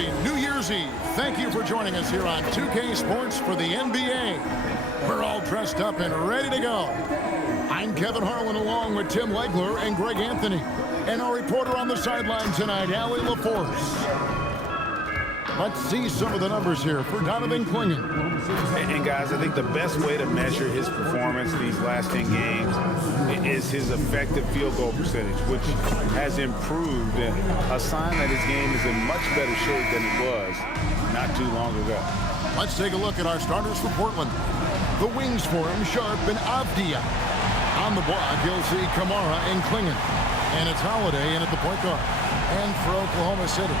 Happy New Year's Eve. Thank you for joining us here on 2K Sports for the NBA. We're all dressed up and ready to go. I'm Kevin Harlan along with Tim Legler and Greg Anthony. And our reporter on the sideline tonight, Allie LaForce. Let's see some of the numbers here for Donovan Clingan. And guys, I think the best way to measure his performance these last 10 games is his effective field goal percentage, which has improved, a sign that his game is in much better shape than it was not too long ago. Let's take a look at our starters for Portland. The wings for him, Sharp and Avdia. On the block, you'll see Kamara and Clingan. And it's Holiday in at the point guard. And for Oklahoma City,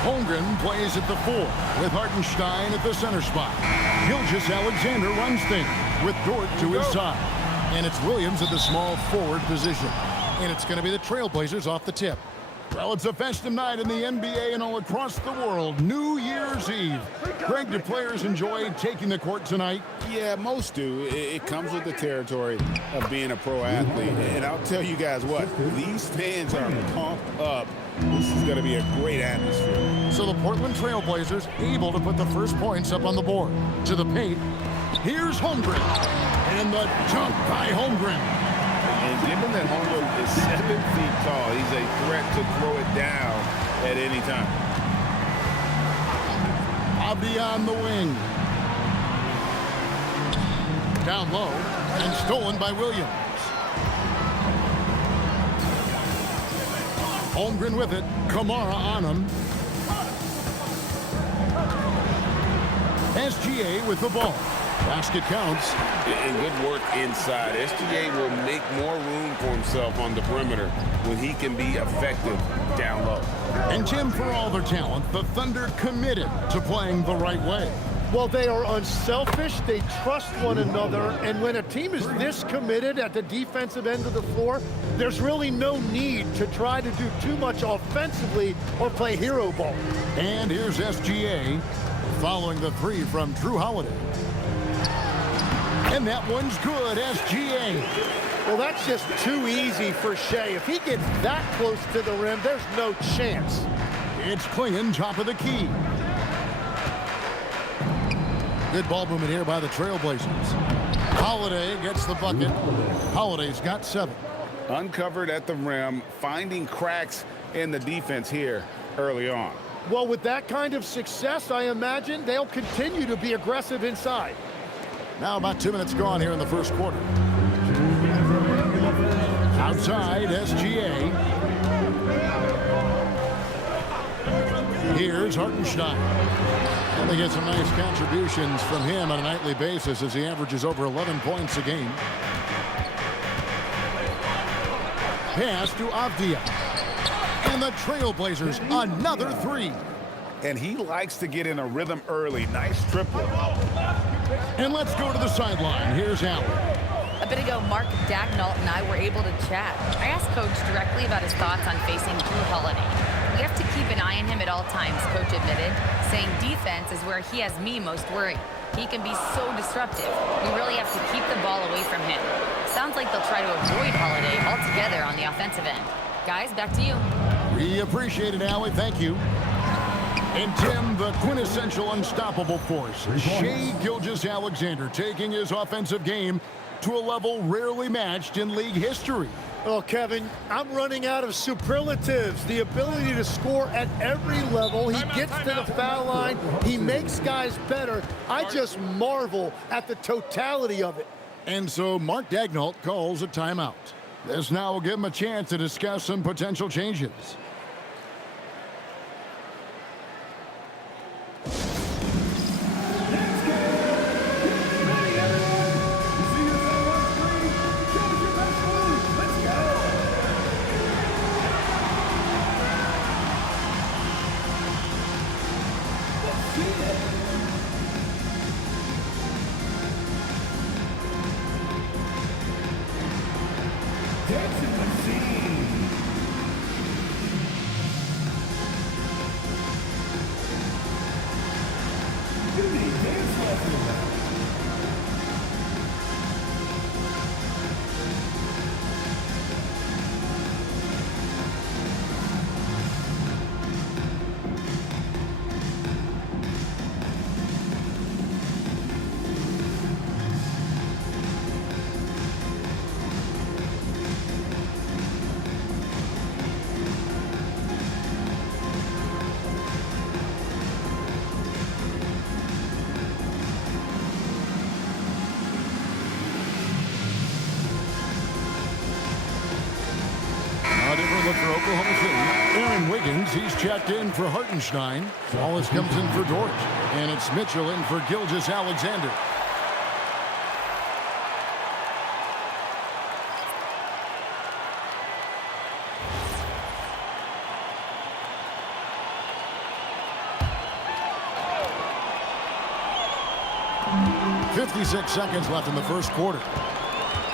Holmgren plays at the 4 with Hartenstein at the center spot. Gilgeous-Alexander runs things with Dort to his side. And it's Williams at the small forward position. And it's going to be the Trailblazers off the tip. Well, it's a festive night in the NBA and all across the world. New Year's Eve. Greg, do players enjoy taking the court tonight? Yeah, most do. It comes with the territory of being a pro athlete. And I'll tell you guys what, these fans are pumped up. This is going to be a great atmosphere. So the Portland Trailblazers able to put the first points up on the board. To the paint, here's Holmgren. And the dunk by Holmgren. And given that Holmgren is 7 feet tall, he's a threat to throw it down at any time. Avdia on the wing. Down low and stolen by Williams. Holmgren with it. Kamara on him. SGA with the ball. Basket counts. And good work inside. SGA will make more room for himself on the perimeter when he can be effective down low. And Tim, for all their talent, the Thunder committed to playing the right way. Well, they are unselfish, they trust one another, and when a team is this committed at the defensive end of the floor, there's really no need to try to do too much offensively or play hero ball. And here's SGA following the 3 from Drew Holiday. And that one's good, SGA. Well, that's just too easy for Shea. If he gets that close to the rim, there's no chance. It's Clingan, top of the key. Good ball movement here by the Trailblazers. Holiday gets the bucket. Holiday's got 7. Uncovered at the rim, finding cracks in the defense here early on. Well, with that kind of success, I imagine they'll continue to be aggressive inside. Now about 2 minutes gone here in the first quarter. Outside, SGA. Here's Hartenstein. And they get some nice contributions from him on a nightly basis as he averages over 11 points a game. Pass to Avdia. And the Trailblazers, another 3. And he likes to get in a rhythm early. Nice triplet. And let's go to the sideline. Here's Allen. A bit ago, Mark Daigneault and I were able to chat. I asked Coach directly about his thoughts on facing Drew Holiday. We have to keep an eye on him at all times, Coach admitted, saying defense is where he has me most worried. He can be so disruptive. We really have to keep the ball away from him. Sounds like they'll try to avoid Holiday altogether on the offensive end. Guys, back to you. We appreciate it, Allie. Thank you. And Tim, the quintessential unstoppable force, Shai Gilgeous-Alexander, taking his offensive game to a level rarely matched in league history. Oh, Kevin, I'm running out of superlatives. The ability to score at every level. He gets to the foul line. He makes guys better. I just marvel at the totality of it. And so Mark Daigneault calls a timeout. This now will give him a chance to discuss some potential changes. checked in for Hartenstein. Wallace comes in for Dort. And it's Mitchell in for Gilgeous-Alexander. .56 seconds left in the first quarter.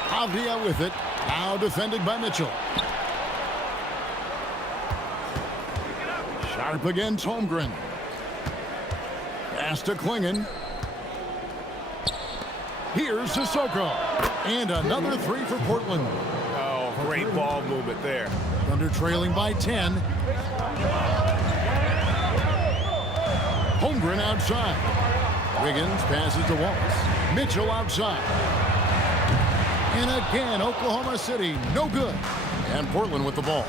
Avdia with it. Now defended by Mitchell. Sharp against Holmgren. Pass to Klingon. Here's Sissoko. And another three for Portland. Oh, great ball movement there. Thunder trailing by 10. Holmgren outside. Wiggins passes to Wallace. Mitchell outside. And again, Oklahoma City, no good. And Portland with the ball.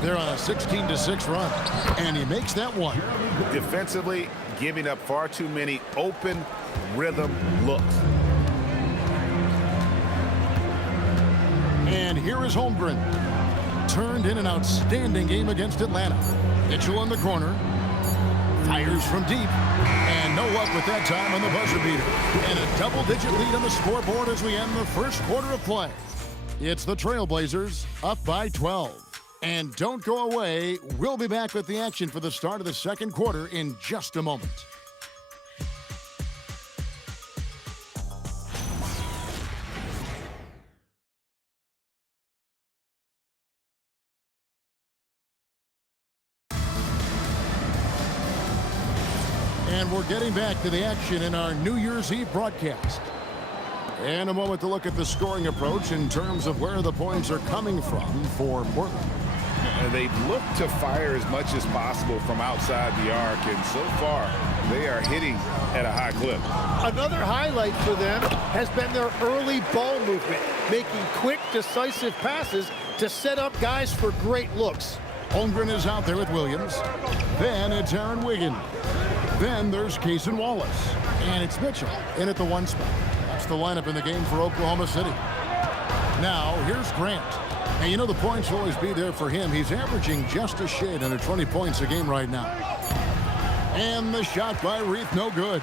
They're on a 16-6 run. And he makes that one. Defensively, giving up far too many open rhythm looks. And here is Holmgren. Turned in an outstanding game against Atlanta. Mitchell in the corner. Fires from deep. And no luck with that time on the buzzer beater. And a double-digit lead on the scoreboard as we end the first quarter of play. It's the Trailblazers up by 12. And don't go away. We'll be back with the action for the start of the second quarter in just a moment. And we're getting back to the action in our New Year's Eve broadcast. And a moment to look at the scoring approach in terms of where the points are coming from for Portland. They've looked to fire as much as possible from outside the arc, and so far they are hitting at a high clip. Another highlight for them has been their early ball movement, making quick, decisive passes to set up guys for great looks. Holmgren is out there with Williams. Then it's Aaron Wiggins. Then there's Cason Wallace. And it's Mitchell in at the one spot. That's the lineup in the game for Oklahoma City. Now, here's Grant. And you know the points will always be there for him. He's averaging just a shade under 20 points a game right now. And the shot by Reith, no good.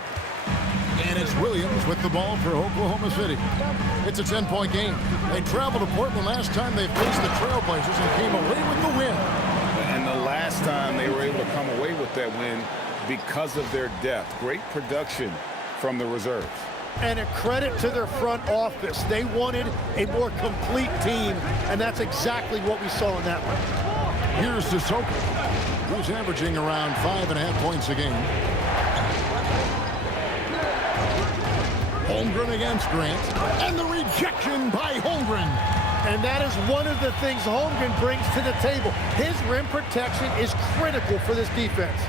And it's Williams with the ball for Oklahoma City. It's a 10-point game. They traveled to Portland last time they faced the Trailblazers and came away with the win. And the last time they were able to come away with that win because of their depth. Great production from the reserves. And a credit to their front office. They wanted a more complete team, and that's exactly what we saw in that one. Here's Sissoko, who's averaging around 5.5 points a game. Holmgren against Grant, and the rejection by Holmgren. And that is one of the things Holmgren brings to the table. His rim protection is critical for this defense.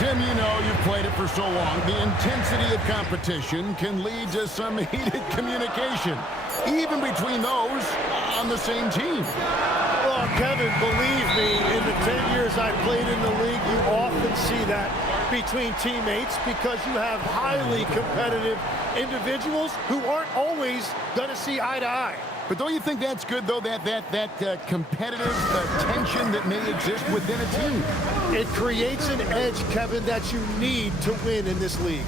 Tim, you know you've played it for so long. The intensity of competition can lead to some heated communication, even between those on the same team. Well, Kevin, believe me, in the 10 years I've played in the league, you often see that between teammates because you have highly competitive individuals who aren't always going to see eye to eye. But don't you think that's good, though, that competitive tension that may exist within a team? It creates an edge, Kevin, that you need to win in this league.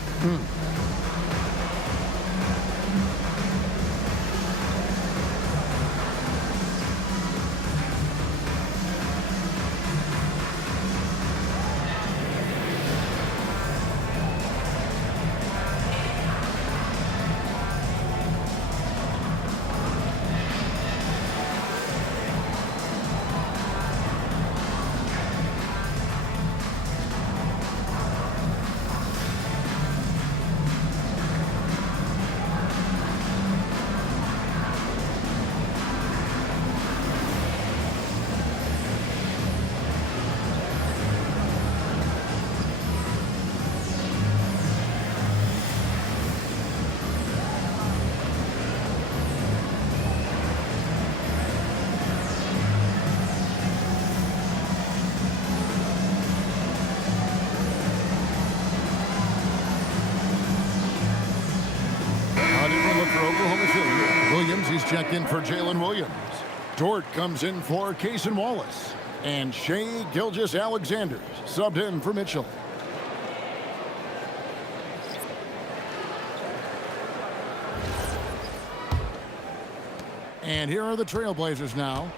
Oklahoma City. Williams, he's checked in for Jalen Williams. Dort comes in for Cason Wallace. And Shai Gilgeous-Alexander subbed in for Mitchell. And here are the Trailblazers now.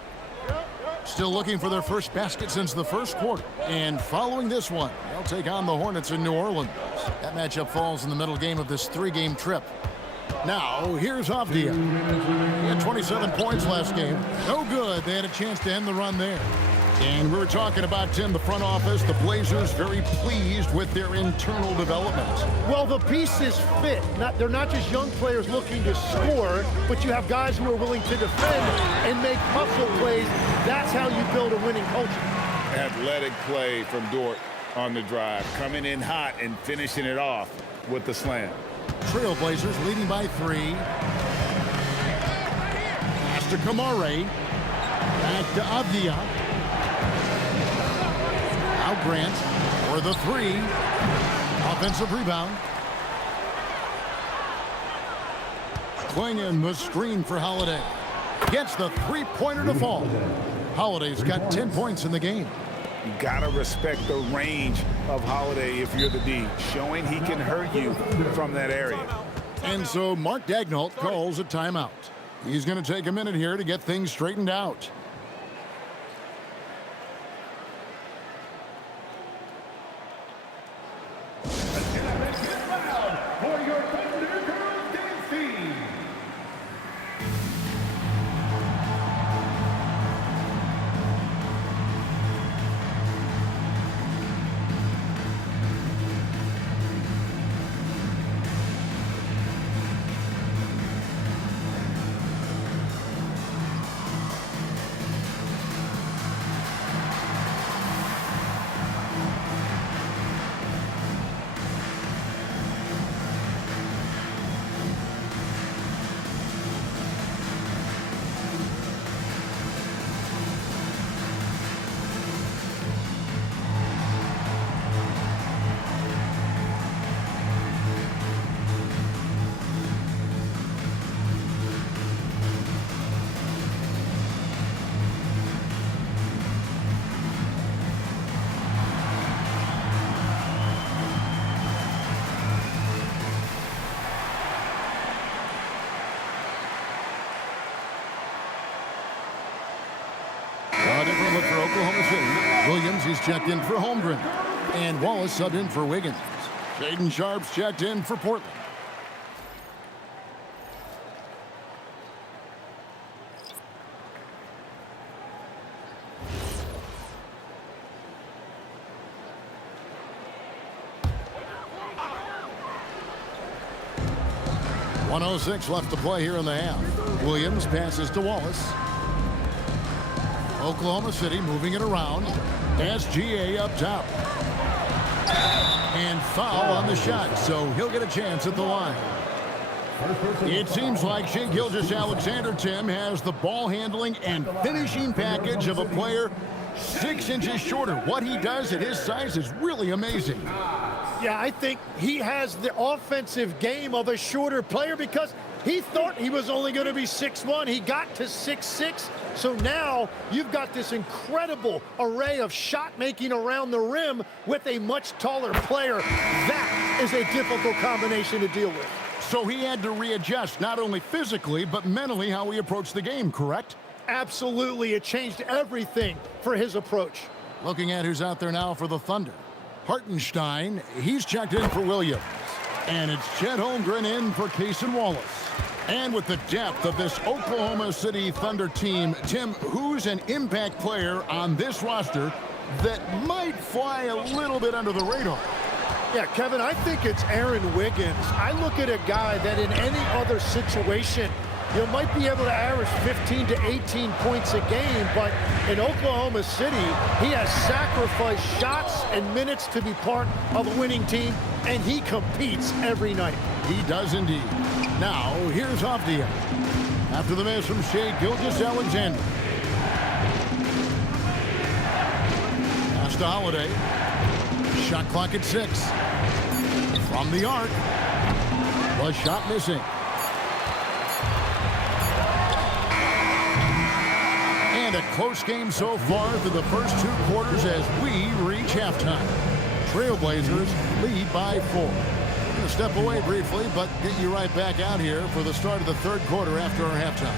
Still looking for their first basket since the first quarter. And following this one, they'll take on the Hornets in New Orleans. That matchup falls in the middle game of this three-game trip. Now, here's Avdia. He had 27 points last game. No good. They had a chance to end the run there. And we were talking about, Tim, the front office, the Blazers very pleased with their internal development. Well, the pieces fit. They're not just young players looking to score, but you have guys who are willing to defend and make hustle plays. That's how you build a winning culture. Athletic play from Dort on the drive, coming in hot and finishing it off with the slam. Trailblazers leading by 3. Pass to Kamare. Back to Avdia. Now Grant for the 3. Offensive rebound. Swinging the screen for Holiday. Gets the three-pointer to fall. Holiday's got 10 points in the game. You gotta respect the range of Holiday if you're the D, showing he can hurt you from that area. And so Mark Daigneault calls a timeout. He's going to take a minute here to get things straightened out. Different look for Oklahoma City. Williams, he's checked in for Holmgren. And Wallace subbed in for Wiggins. Shaedon Sharpe's checked in for Portland. .106 left to play here in the half. Williams passes to Wallace. Oklahoma City moving it around. SGA up top. And foul on the shot, so he'll get a chance at the line. It seems like Shai Gilgeous-Alexander, Tim, has the ball handling and finishing package of a player 6 inches shorter. What he does at his size is really amazing. Yeah, I think he has the offensive game of a shorter player because he thought he was only going to be 6'1". He got to 6'6". So now you've got this incredible array of shot making around the rim with a much taller player. That is a difficult combination to deal with. So he had to readjust not only physically but mentally how he approached the game, correct? Absolutely. It changed everything for his approach. Looking at who's out there now for the Thunder. Hartenstein, he's checked in for Williams. And it's Chet Holmgren in for Cason Wallace. And with the depth of this Oklahoma City Thunder team, Tim, who's an impact player on this roster that might fly a little bit under the radar? Yeah, Kevin, I think it's Aaron Wiggins. I look at a guy that in any other situation, you might be able to average 15 to 18 points a game, but in Oklahoma City, he has sacrificed shots and minutes to be part of a winning team, and he competes every night. He does indeed. Now, here's Avdia. After the miss from Shai Gilgeous-Alexander. Pass to Holiday. Shot clock at 6. From the arc. Was shot missing. And a close game so far through the first 2 quarters as we reach halftime. Trailblazers lead by 4. We're going to step away briefly, but get you right back out here for the start of the 3rd quarter after our halftime.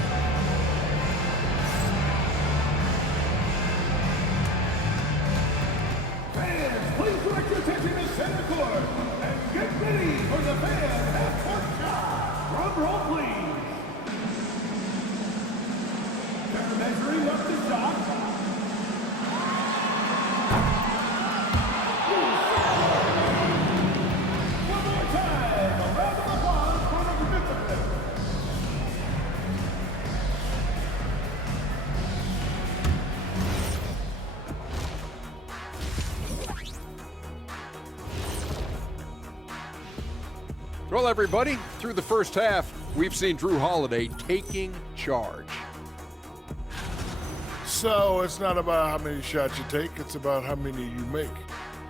Fans, please direct your attention to center court and get ready for the fan half-court shot. Drum roll, please. They're measuring up the shot. One more time, a round of applause for the participants. Well, everybody, through the first half, we've seen Drew Holiday taking charge. So it's not about how many shots you take, it's about how many you make.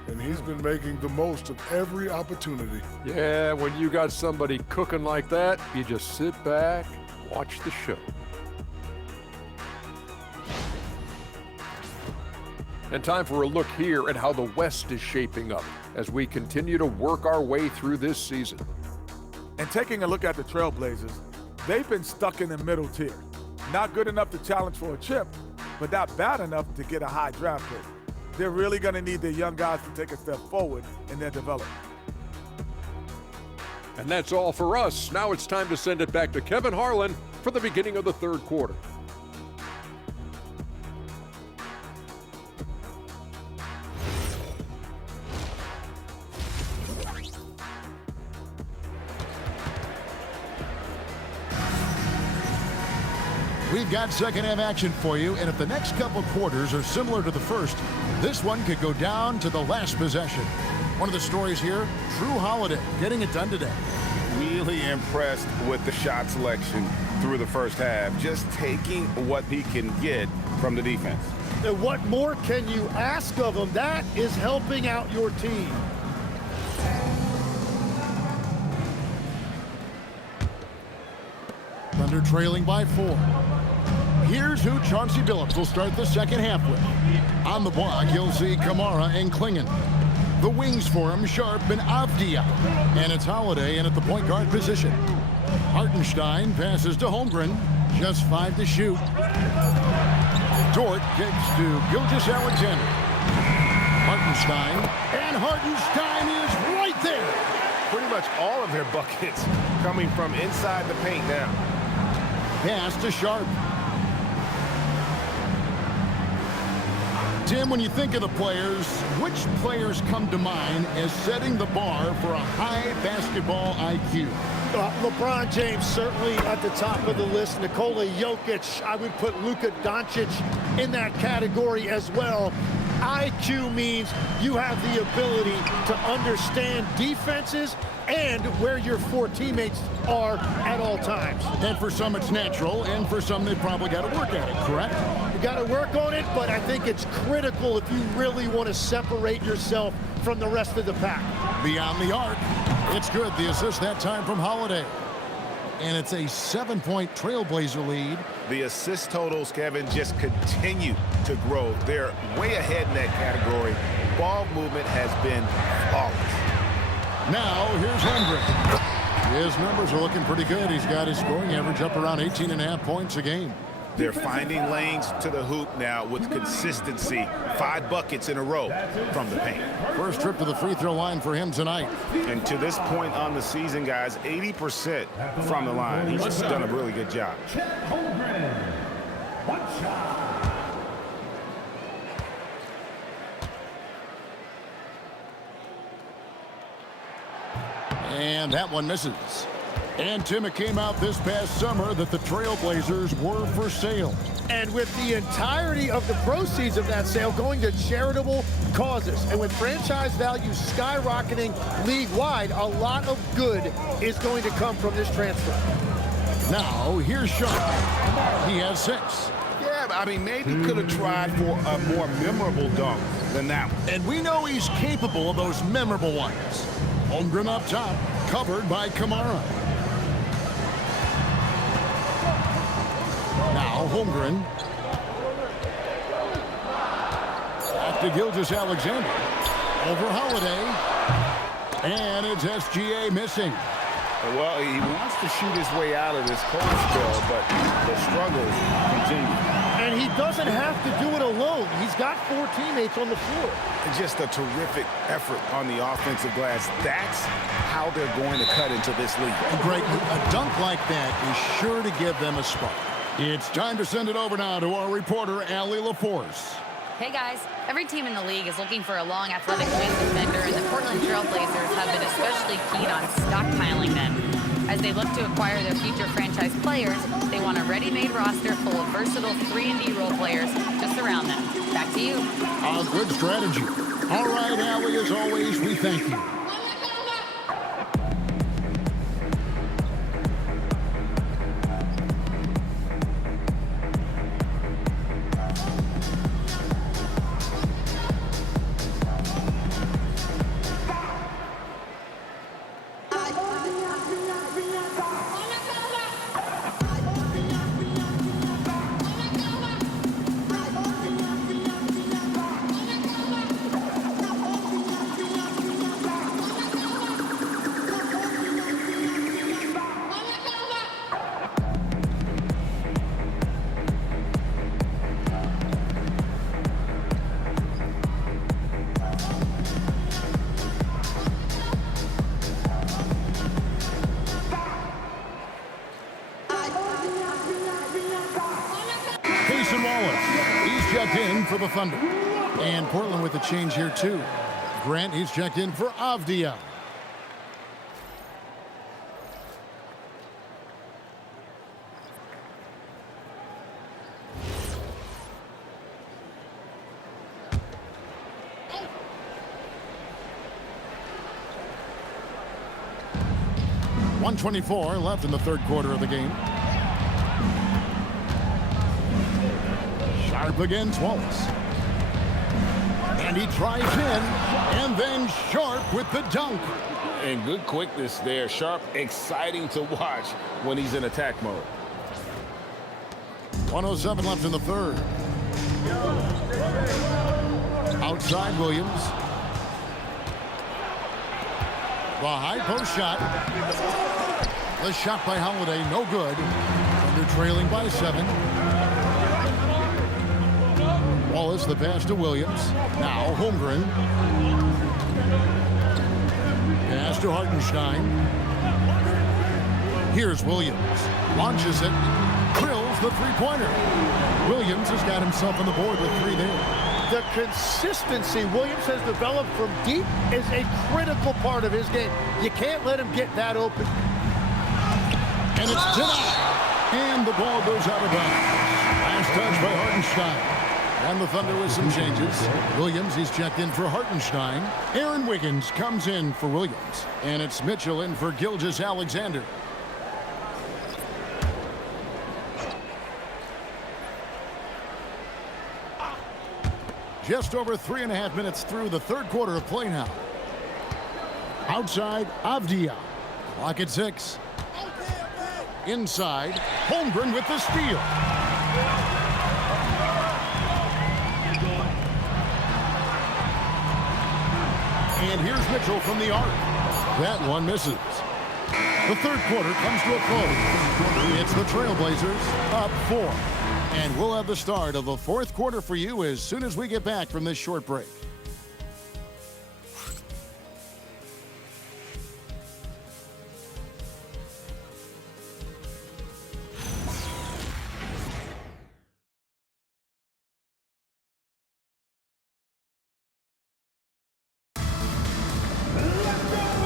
And he's been making the most of every opportunity. Yeah, when you got somebody cooking like that, you just sit back, watch the show. And time for a look here at how the West is shaping up as we continue to work our way through this season. And taking a look at the Trailblazers, they've been stuck in the middle tier. Not good enough to challenge for a chip, but not bad enough to get a high draft pick. They're really going to need their young guys to take a step forward in their development. And that's all for us. Now it's time to send it back to Kevin Harlan for the beginning of the 3rd quarter. We've got second half action for you, and if the next couple quarters are similar to the first, this one could go down to the last possession. One of the stories here, Drew Holiday getting it done today. Really impressed with the shot selection through the first half, just taking what he can get from the defense. And what more can you ask of him? That is helping out your team. Thunder trailing by 4. Here's who Chauncey Billups will start the second half with. On the block, you'll see Kamara and Klingon. The wings for him, Sharp and Avdia. And it's Holiday in at the point guard position. Hartenstein passes to Holmgren. Just 5 to shoot. Dort kicks to Gilgeous-Alexander. Hartenstein. And Hartenstein is right there. Pretty much all of their buckets coming from inside the paint now. Pass to Sharp. Tim, when you think of the players, which players come to mind as setting the bar for a high basketball IQ? LeBron James certainly at the top of the list. Nikola Jokic, I would put Luka Doncic in that category as well. IQ means you have the ability to understand defenses and where your 4 teammates are at all times. And for some it's natural, and for some they've probably got to work at it, correct? You got to work on it, but I think it's critical if you really want to separate yourself from the rest of the pack. Beyond the arc, it's good. The assist that time from Holiday. And it's a 7-point Trailblazer lead. The assist totals, Kevin, just continue to grow. They're way ahead in that category. Ball movement has been flawless. Now, here's Holmgren. His numbers are looking pretty good. He's got his scoring average up around 18.5 points a game. They're finding lanes to the hoop now with consistency. 5 buckets in a row from the paint. First trip to the free throw line for him tonight. And to this point on the season, guys, 80% from the line. He's just done a really good job. Holmgren. One shot. And that one misses. And Tim, it came out this past summer that the Trailblazers were for sale. And with the entirety of the proceeds of that sale going to charitable causes, and with franchise value skyrocketing league-wide, a lot of good is going to come from this transfer. Now, here's Sharp. He has 6. Yeah, I mean, maybe could have tried for a more memorable dunk than that one. And we know he's capable of those memorable ones. Holmgren up top, covered by Kamara. Now Holmgren. to Gilgeous-Alexander. Over Holiday. And it's SGA missing. Well, he wants to shoot his way out of this cold spell, but the struggles continue. And he doesn't have to do it alone. He's got 4 teammates on the floor. Just a terrific effort on the offensive glass. That's how they're going to cut into this league. Greg, a dunk like that is sure to give them a spark. It's time to send it over now to our reporter, Allie LaForce. Hey guys, every team in the league is looking for a long athletic wing defender, and the Portland Trailblazers have been especially keen on stockpiling them. As they look to acquire their future franchise players, they want a ready-made roster full of versatile 3-and-D role players to surround them. Back to you. A good strategy. All right, Allie, as always, we thank you. He's checked in for the Thunder. And Portland with a change here, too. Grant, he's checked in for Avdia. .124 left in the third quarter of the game. Sharp against Wallace. And he drives in, and then Sharp with the dunk. And good quickness there. Sharp, exciting to watch when he's in attack mode. 1:07 left in the third. Outside Williams. The high post shot. The shot by Holiday, no good. Thunder trailing by 7. Wallace, the pass to Williams. Now Holmgren. Pass to Hartenstein. Here's Williams. Launches it. Drills the three-pointer. Williams has got himself on the board with 3 there. The consistency Williams has developed from deep is a critical part of his game. You can't let him get that open. And it's denied. And the ball goes out of bounds. Last touch by Hartenstein. And the Thunder with some changes. Williams, he's checked in for Hartenstein. Aaron Wiggins comes in for Williams. And it's Mitchell in for Gilgeous-Alexander. Just over 3.5 minutes through the third quarter of play now. Outside, Avdia. Clock at 6. Inside, Holmgren with the steal. And here's Mitchell from the arc. That one misses. The third quarter comes to a close. It's the Trailblazers up 4. And we'll have the start of the fourth quarter for you as soon as we get back from this short break.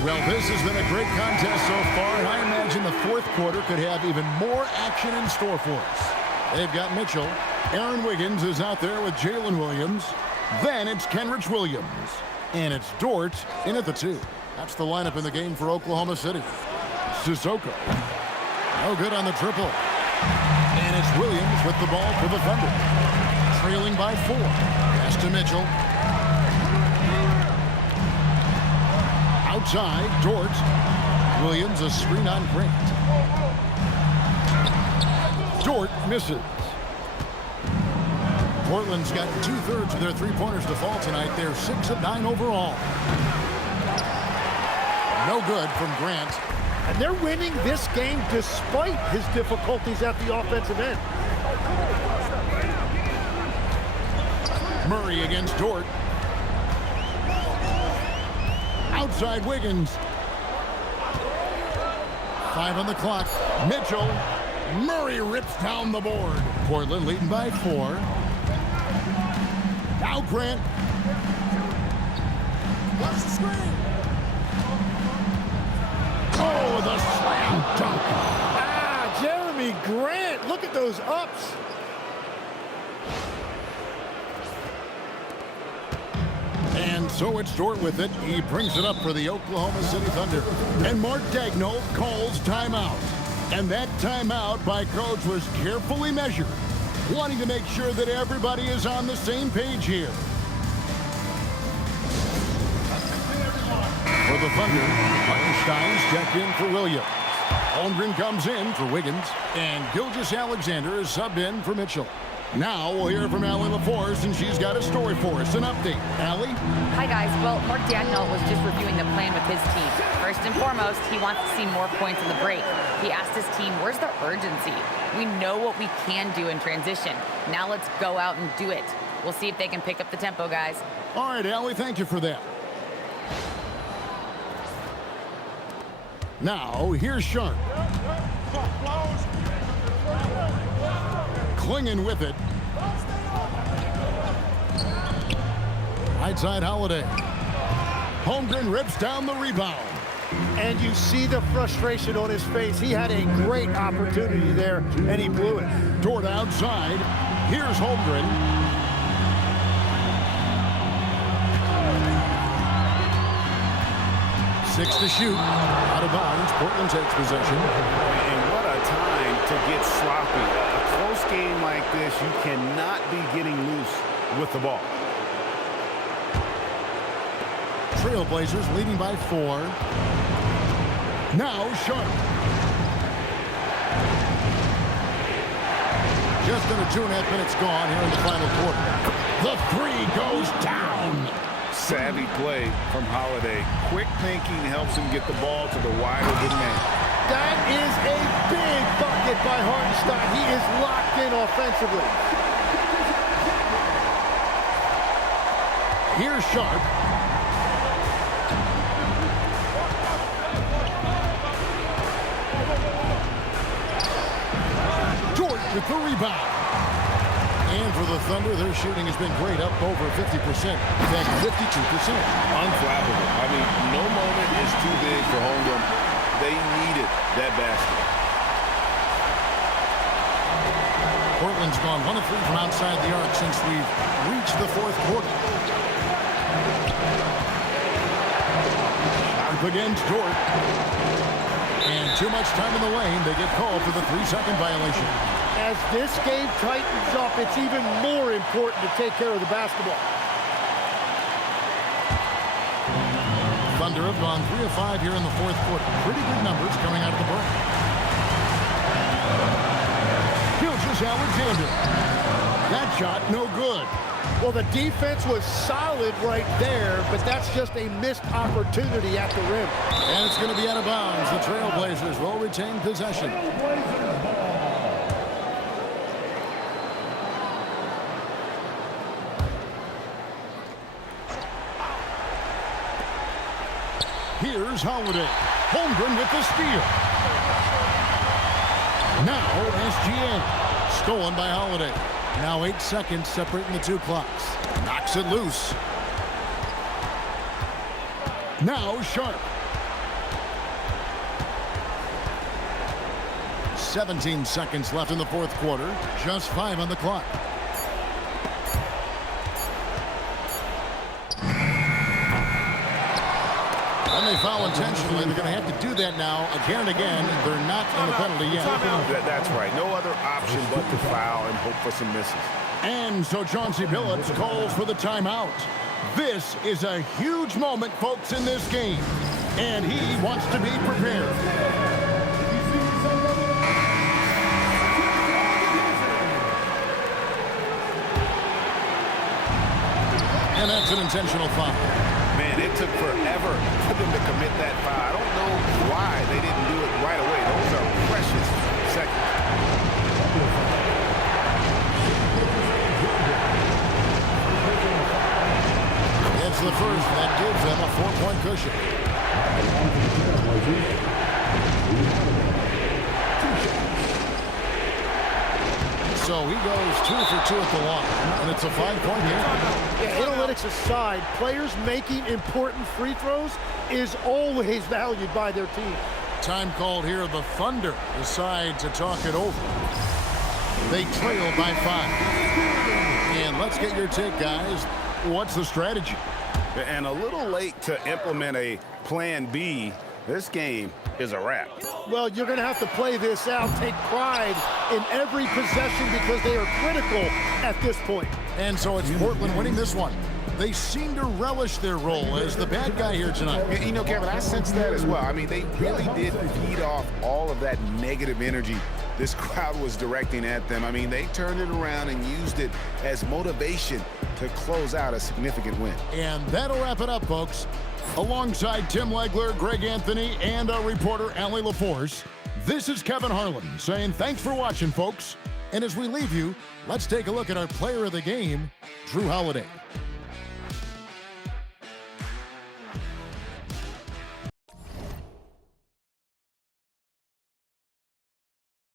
Well, this has been a great contest so far, and I imagine the fourth quarter could have even more action in store for us. They've got Mitchell. Aaron Wiggins is out there with Jalen Williams. Then it's Kenrich Williams. And it's Dort in at the 2. That's the lineup in the game for Oklahoma City. Sissoko. No good on the triple. And it's Williams with the ball for the Thunder. Trailing by 4. Pass to Mitchell. Outside, Dort. Williams, a screen on Grant. Dort misses. Portland's got 2/3 of their three-pointers to fall tonight. They're 6 of 9 overall. No good from Grant. And they're winning this game despite his difficulties at the offensive end. Murray against Dort. Outside Wiggins. 5 on the clock. Mitchell. Murray rips down the board. Portland leading by 4. Now Grant. Watch the screen. Oh, the slam dunk. Ah, Jeremy Grant. Look at those ups. And so it's Dort with it. He brings it up for the Oklahoma City Thunder. And Mark Daigneault calls timeout. And that timeout by Coach was carefully measured, wanting to make sure that everybody is on the same page here. For the Thunder, Hartenstein's checked in for Williams. Holmgren comes in for Wiggins. And Gilgeous-Alexander is subbed in for Mitchell. Now we'll hear from Allie LaForce, and she's got a story for us. An update. Allie? Hi, guys. Well, Mark Daigneault was just reviewing the plan with his team. First and foremost, he wants to see more points in the break. He asked his team, where's the urgency? We know what we can do in transition. Now let's go out and do it. We'll see if they can pick up the tempo, guys. All right, Allie, thank you for that. Now, here's Sharp. Clinging with it. Right side Holiday. Holmgren rips down the rebound. And you see the frustration on his face. He had a great opportunity there, and he blew it. Dort outside. Here's Holmgren. Six to shoot. Out of bounds. Portland takes possession. And what a time to get sloppy. A close game like this, you cannot be getting loose with the ball. Trailblazers leading by 4. Now Sharp. Just under 2.5 minutes gone here in the final quarter. The 3 goes down. Savvy play from Holiday. Quick thinking helps him get the ball to the wide open man. That is a big bucket by Hartenstein. He is locked in offensively. Here's Sharp. Dort with the rebound. And for the Thunder, their shooting has been great, up over 50%. In fact, 52%. Unflappable. I mean, no moment is too big for Holmgren. They needed that basket. Portland's gone 1 of 3 from outside the arc since we've reached the 4th quarter. Sharp against Dort. And too much time in the lane. They get called for the 3-second violation. As this game tightens up, it's even more important to take care of the basketball. Thunder have gone 3 of 5 here in the 4th quarter. Pretty good numbers coming out of the break. Gilgeous-Alexander. That shot, no good. Well, the defense was solid right there, but that's just a missed opportunity at the rim. And it's going to be out of bounds. The Trailblazers will retain possession. Here's Holiday. Holmgren with the steal. Now SGA. Stolen by Holiday. Now 8 seconds separating the 2 clocks. Knocks it loose. Now Sharp. 17 seconds left in the 4th quarter. Just 5 on the clock. And they foul intentionally. They're going to have to do that now again and again. They're not in the penalty yet. That's right. No other option but to foul and hope for some misses. And so Chauncey Billups calls for the timeout. This is a huge moment, folks, in this game. And he wants to be prepared. And that's an intentional foul. Man, it took forever for them to commit that foul. I don't know why they didn't do it right away. Those are precious seconds. It's the first. That gives them a 4-point cushion. So he goes 2 for 2 at the line, and it's a 5-point game. Yeah, analytics aside, players making important free throws is always valued by their team. Time called here. The Thunder decide to talk it over. They trail by 5. And let's get your take, guys. What's the strategy? And a little late to implement a plan B. This game is a wrap. Well, you're going to have to play this out, take pride in every possession because they are critical at this point. And so it's Portland winning this one. They seem to relish their role as the bad guy here tonight. You know, Kevin, I sense that as well. I mean, they really did feed off all of that negative energy this crowd was directing at them. I mean, they turned it around and used it as motivation to close out a significant win. And that'll wrap it up, folks. Alongside Tim Legler, Greg Anthony, and our reporter, Allie LaForce, this is Kevin Harlan saying thanks for watching, folks. And as we leave you, let's take a look at our player of the game, Drew Holiday.